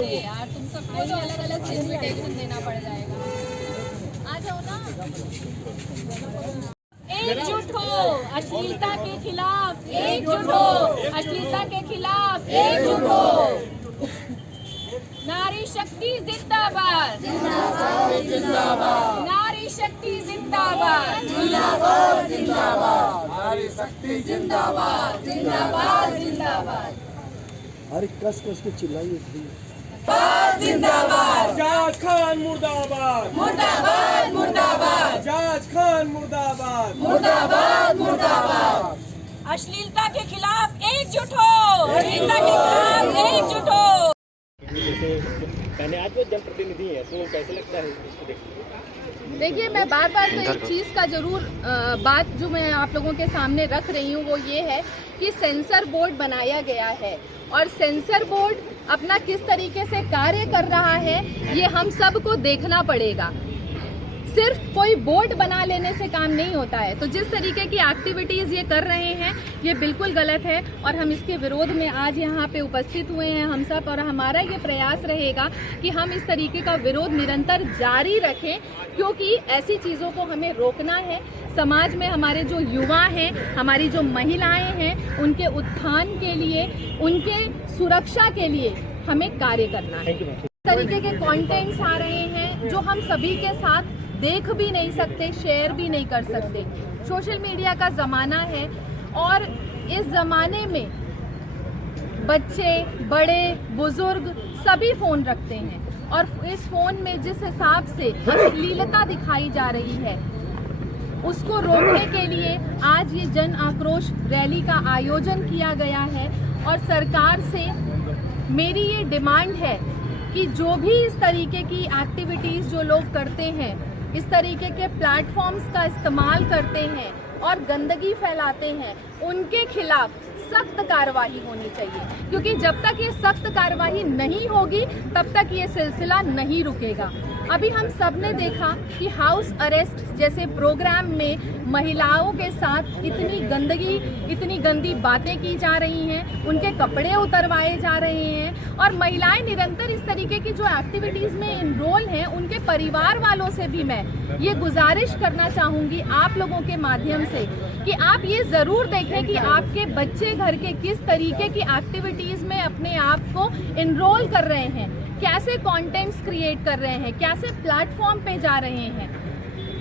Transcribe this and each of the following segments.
यार तुम सबको तो अलग अलग इन्विटेशन देना पड़ जाएगा। आ जाओ ना, एकजुट हो अश्लीलता के खिलाफ, एकजुट हो अश्लीलता के खिलाफ, एकजुट हो। नारी शक्ति जिंदाबाद, नारी शक्ति जिंदाबाद, नारी शक्ति जिंदाबाद, जिंदाबाद, जिंदाबाद। अरे कस के चिल्लाइए। जिंदाबाद, जाज खान मुर्दाबाद, मुर्दाबाद, मुर्दाबाद, जाज खान मुर्दाबाद, मुर्दाबाद, मुर्दाबाद। अश्लीलता के खिलाफ एकजुट हो, अश्लीलता के खिलाफ एकजुट हो। मैंने आज वो जनप्रतिनिधि है तो कैसे लगता है इसको देखिए? देखिए, मैं बार बार तो एक चीज़ का ज़रूर बात जो मैं आप लोगों के सामने रख रही हूँ वो ये है कि सेंसर बोर्ड बनाया गया है और सेंसर बोर्ड अपना किस तरीके से कार्य कर रहा है ये हम सबको देखना पड़ेगा। सिर्फ कोई बोर्ड बना लेने से काम नहीं होता है। तो जिस तरीके की एक्टिविटीज़ ये कर रहे हैं ये बिल्कुल गलत है और हम इसके विरोध में आज यहाँ पे उपस्थित हुए हैं हम सब। और हमारा ये प्रयास रहेगा कि हम इस तरीके का विरोध निरंतर जारी रखें, क्योंकि ऐसी चीज़ों को हमें रोकना है। समाज में हमारे जो युवा हैं, हमारी जो महिलाएं हैं, उनके उत्थान के लिए, उनके सुरक्षा के लिए हमें कार्य करना है। इस तरीके के कंटेंट्स आ रहे हैं जो हम सभी के साथ देख भी नहीं सकते, शेयर भी नहीं कर सकते। सोशल मीडिया का ज़माना है और इस ज़माने में बच्चे, बड़े, बुजुर्ग सभी फ़ोन रखते हैं और इस फ़ोन में जिस हिसाब से अश्लीलता दिखाई जा रही है उसको रोकने के लिए आज ये जन आक्रोश रैली का आयोजन किया गया है। और सरकार से मेरी ये डिमांड है कि जो भी इस तरीके की एक्टिविटीज़ जो लोग करते हैं, इस तरीके के प्लेटफॉर्म्स का इस्तेमाल करते हैं और गंदगी फैलाते हैं, उनके खिलाफ सख्त कार्रवाई होनी चाहिए। क्योंकि जब तक ये सख्त कार्रवाई नहीं होगी तब तक ये सिलसिला नहीं रुकेगा। अभी हम सब ने देखा कि हाउस अरेस्ट जैसे प्रोग्राम में महिलाओं के साथ इतनी गंदी बातें की जा रही हैं, उनके कपड़े उतरवाए जा रहे हैं और महिलाएं निरंतर इस तरीके की जो एक्टिविटीज़ में इनरोल हैं, उनके परिवार वालों से भी मैं ये गुजारिश करना चाहूँगी आप लोगों के माध्यम से कि आप ये ज़रूर देखें कि आपके बच्चे घर के किस तरीके की एक्टिविटीज़ में अपने आप को इनरोल कर रहे हैं, कैसे कंटेंट्स क्रिएट कर रहे हैं, कैसे प्लेटफॉर्म पे जा रहे हैं,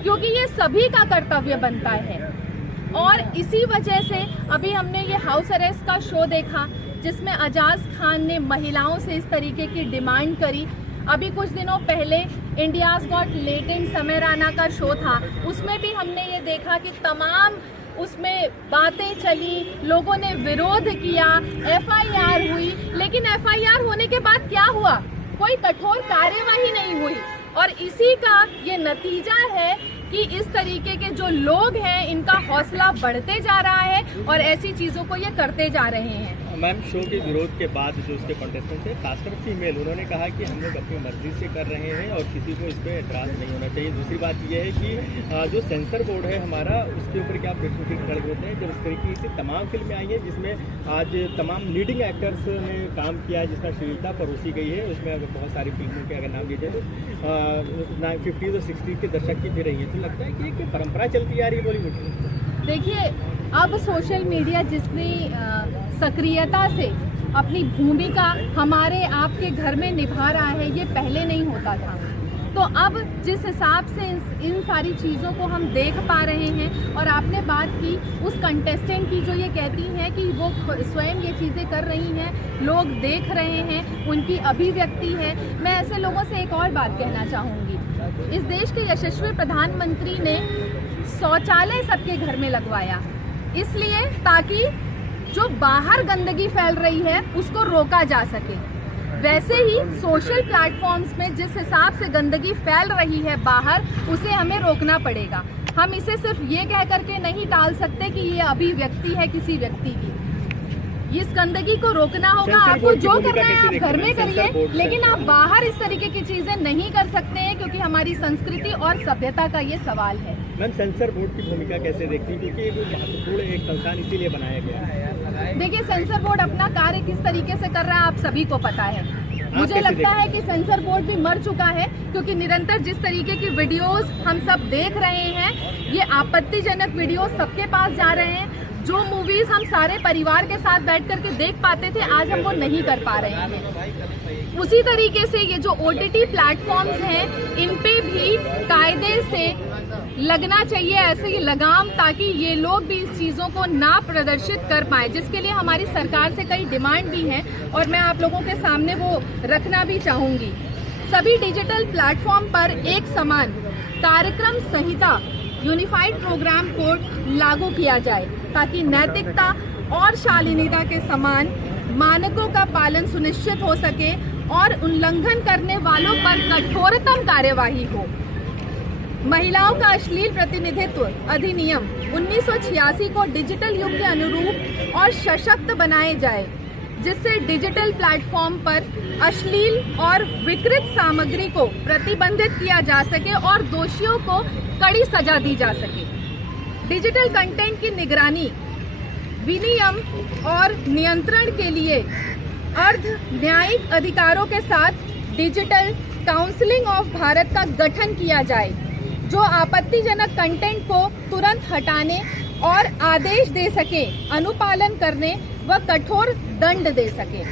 क्योंकि ये सभी का कर्तव्य बनता है। और इसी वजह से अभी हमने ये हाउस अरेस्ट का शो देखा जिसमें अजाज खान ने महिलाओं से इस तरीके की डिमांड करी। अभी कुछ दिनों पहले इंडियाज़ गॉट लेटेंट समय राणा का शो था, उसमें भी हमने ये देखा कि तमाम उसमें बातें चली, लोगों ने विरोध किया, FIR हुई, लेकिन FIR होने के बाद क्या हुआ? कोई कठोर कार्यवाही नहीं हुई। और इसी का ये नतीजा है कि इस तरीके के जो लोग हैं इनका हौसला बढ़ते जा रहा है और ऐसी चीज़ों को ये करते जा रहे हैं। मैम, शो के विरोध के बाद जो उसके कंटेस्टेंट थे, खासकर फीमेल, उन्होंने कहा कि हम लोग अपनी मर्जी से कर रहे हैं और किसी को इस पर एतराज़ नहीं होना चाहिए। दूसरी बात यह है कि जो सेंसर बोर्ड है हमारा, उसके ऊपर क्या प्रश्न खड़े होते हैं जब इस तरीके से तमाम फिल्में आई हैं जिसमें आज तमाम लीडिंग एक्टर्स ने काम किया है, जिसमें अश्लीलता परोसी गई है। उसमें अगर बहुत सारी फिल्मों के अगर नाम लिए जाए तो 50s और 60s के दशक की भी रही है, तो लगता है कि एक परंपरा चलती आ रही है बॉलीवुड में। देखिए, अब सोशल मीडिया जितनी सक्रियता से अपनी भूमिका हमारे आपके घर में निभा रहा है, ये पहले नहीं होता था। तो अब जिस हिसाब से इन सारी चीज़ों को हम देख पा रहे हैं, और आपने बात की उस कंटेस्टेंट की जो ये कहती हैं कि वो स्वयं ये चीज़ें कर रही हैं, लोग देख रहे हैं, उनकी अभिव्यक्ति है। मैं ऐसे लोगों से एक और बात कहना चाहूँगी। इस देश के यशस्वी प्रधानमंत्री ने शौचालय सबके घर में लगवाया, इसलिए ताकि जो बाहर गंदगी फैल रही है उसको रोका जा सके। वैसे ही सोशल प्लेटफॉर्म्स में जिस हिसाब से गंदगी फैल रही है बाहर, उसे हमें रोकना पड़ेगा। हम इसे सिर्फ ये कह करके नहीं टाल सकते कि ये अभिव्यक्ति है किसी व्यक्ति की। इस गंदगी को रोकना होगा। आपको जो करना है आप घर में करिए, लेकिन आप बाहर इस तरीके की चीजें नहीं कर सकते हैं, क्योंकि हमारी संस्कृति और सभ्यता का ये सवाल है। मैम, सेंसर बोर्ड की भूमिका कैसे देखती हैं, क्योंकि एक महत्वपूर्ण एक संस्थान इसीलिए बनाया गया है? देखिए, सेंसर बोर्ड अपना कार्य किस तरीके से कर रहा है आप सभी को पता है। मुझे कैसे लगता देखते है कि सेंसर बोर्ड भी मर चुका है, क्योंकि निरंतर जिस तरीके की वीडियोस हम सब देख रहे हैं, ये आपत्तिजनक वीडियोस सबके पास जा रहे हैं। जो मूवीज हम सारे परिवार के साथ बैठ करके देख पाते थे, आज हम वो नहीं कर पा रहे हैं। उसी तरीके से ये जो OTT प्लेटफॉर्म्स हैं, इन पे भी कायदे से लगना चाहिए ऐसे ही लगाम, ताकि ये लोग भी इस चीज़ों को ना प्रदर्शित कर पाए, जिसके लिए हमारी सरकार से कई डिमांड भी हैं और मैं आप लोगों के सामने वो रखना भी चाहूँगी। सभी डिजिटल प्लेटफॉर्म पर एक समान कार्यक्रम संहिता यूनिफाइड प्रोग्राम कोड लागू किया जाए, ताकि नैतिकता और शालीनता के समान मानकों का पालन सुनिश्चित हो सके और उल्लंघन करने वालों पर कठोरतम कार्यवाही हो। महिलाओं का अश्लील प्रतिनिधित्व अधिनियम 1986 को डिजिटल युग के अनुरूप और सशक्त बनाए जाए, जिससे डिजिटल प्लेटफॉर्म पर अश्लील और विकृत सामग्री को प्रतिबंधित किया जा सके और दोषियों को कड़ी सजा दी जा सके। डिजिटल कंटेंट की निगरानी, विनियम और नियंत्रण के लिए अर्ध न्यायिक अधिकारों के साथ डिजिटल काउंसिलिंग ऑफ भारत का गठन किया जाए, जो आपत्तिजनक कंटेंट को तुरंत हटाने और आदेश दे सके, अनुपालन करने व कठोर दंड दे सके।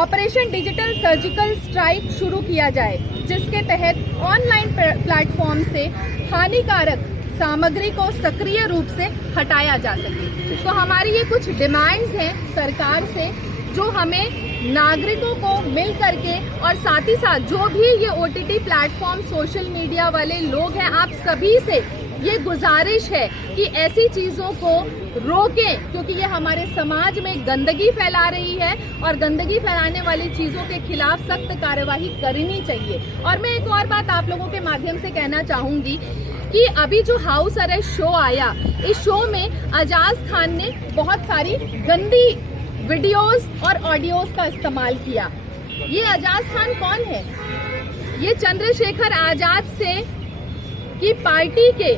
ऑपरेशन डिजिटल सर्जिकल स्ट्राइक शुरू किया जाए, जिसके तहत ऑनलाइन प्लेटफॉर्म से हानिकारक सामग्री को सक्रिय रूप से हटाया जा सके। तो हमारी ये कुछ डिमांड्स हैं सरकार से, जो हमें नागरिकों को मिल करके और साथ ही साथ जो भी ये OTT प्लेटफॉर्म, सोशल मीडिया वाले लोग हैं, आप सभी से ये गुजारिश है कि ऐसी चीज़ों को रोकें, क्योंकि ये हमारे समाज में गंदगी फैला रही है और गंदगी फैलाने वाली चीज़ों के खिलाफ सख्त कार्यवाही करनी चाहिए। और मैं एक और बात आप लोगों के माध्यम से कहना चाहूँगी कि अभी जो हाउस अरेस्ट शो आया, इस शो में अजाज खान ने बहुत सारी गंदी वीडियोस और ऑडियोस का इस्तेमाल किया। ये अजाज खान कौन है? ये चंद्रशेखर आजाद से की पार्टी के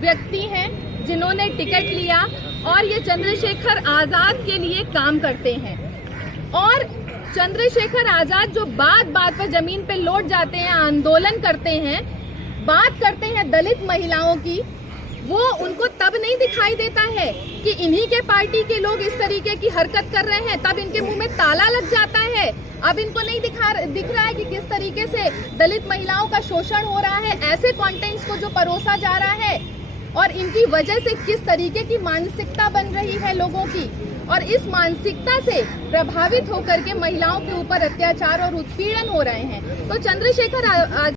व्यक्ति हैं, जिन्होंने टिकट लिया और ये चंद्रशेखर आजाद के लिए काम करते हैं। और चंद्रशेखर आजाद जो बात बात पर जमीन पे लौट जाते हैं, आंदोलन करते हैं, बात करते हैं दलित महिलाओं की, वो उनको तब नहीं दिखाई देता है कि इन्हीं के पार्टी के लोग इस तरीके की हरकत कर रहे हैं, तब इनके मुंह में ताला लग जाता है। अब इनको नहीं दिख रहा है कि किस तरीके से दलित महिलाओं का शोषण हो रहा है, ऐसे कंटेंट्स को जो परोसा जा रहा है, और इनकी वजह से किस तरीके की मानसिकता बन रही है लोगों की, और इस मानसिकता से प्रभावित होकर के महिलाओं के ऊपर अत्याचार और उत्पीड़न हो रहे हैं। तो चंद्रशेखर